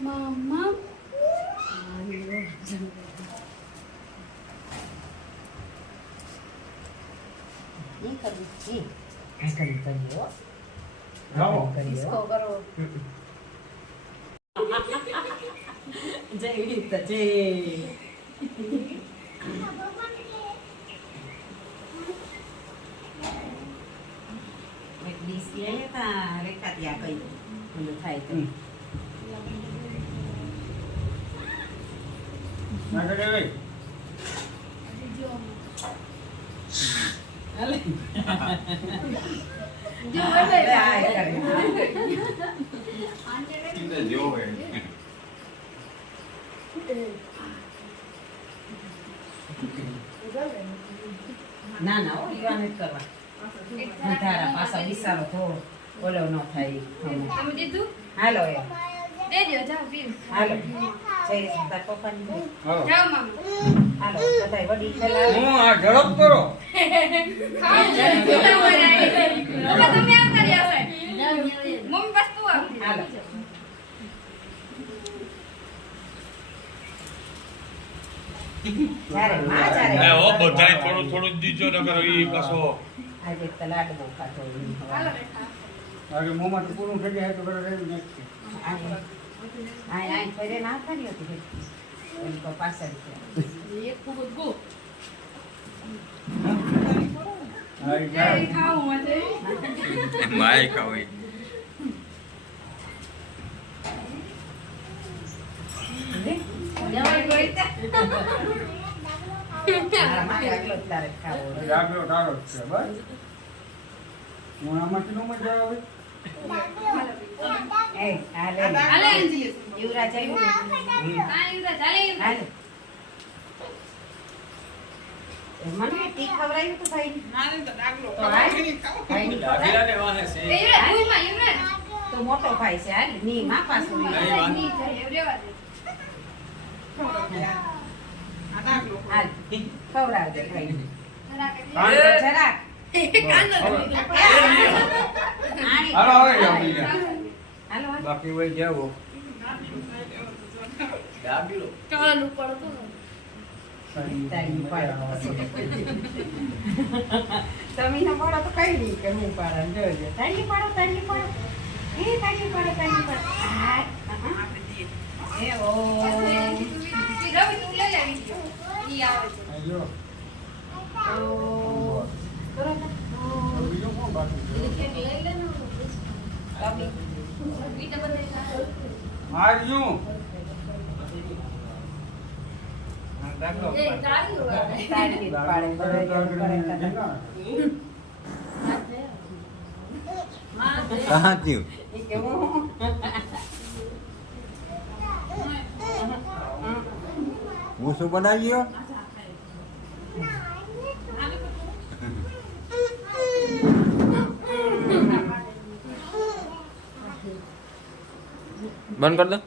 Mama. ये कभी करियो इसको करो जय गीता जय एक डिश ये था रेखा दिया कई मुझे खाई तो ના કરે ભાઈ अले जो बोले आए करे કિંમત જો હે ના ના ઓ ઈવા નથી કરવા વધારા પાછા વિસારો તો ઓલો ન થાય તમે દીધું હાલો એ દે દો જાઓ પીઓ હાલો જય સીતા પપ્પાની હાલો જાઓ મમ્મી હાલો બધાય વડી ખેલા હું આ ઝડપ કરો ખાઓ તમે આમ કરી આવશે મમ્મી બસ તું આવ હાલો જારે માં જારે એ ઓ બધાય થોડું થોડું દીજો નકર ઈ કસો આજે તલાડ બહુ ખાતો હાલો બેટા આગે મોમાં તો પૂરું થઈ જાય તો બરાબર રહી નથી આય ફરે ના કર્યો તો એમ તો પાછળ છે એક ખૂબ ગો આઈ એ જાય ખાવું મતે માય ખાવી જવાય ગોઈતા મારા આગળ તારે ખાવો રાગ્યો તારો જ છે બસ હું આમાંથી નો મજા આવે એ હાલે હાલે અંજલિ યુવરાજ આવ્યું કાઈ ઉડા ચાલે હાલે મને ટી ખવડાવ્યું તો ભાઈ તો હાલ ભાઈ એ યુરા યુરા તો મોટો ભાઈ છે હાલ ની માં પાસે ની જાય રેવા દે હાલ ખવડાવ દે ભાઈ જરા જરાક હાલો હવે જાવ હાલો બાકી વઈ જાવ ચાલો ઉપર તો તારી પાડો તમે ન પાડો તો કઈ નહીં કે હું પાડો જોજો તારી પાડો એ તારી પાડો આ એ ઓ રવિ તું લઈ આવી ઈ આવે છે આજો ઓ કરો ને બીજું કોણ બાકી છે લઈ લે ને રવિ ઈ તો બધા માર્યું એ ચાલી હોય તારી પાડે કહાં થયું એ કેવું હું શું બનાવ્યો બંધ કર દો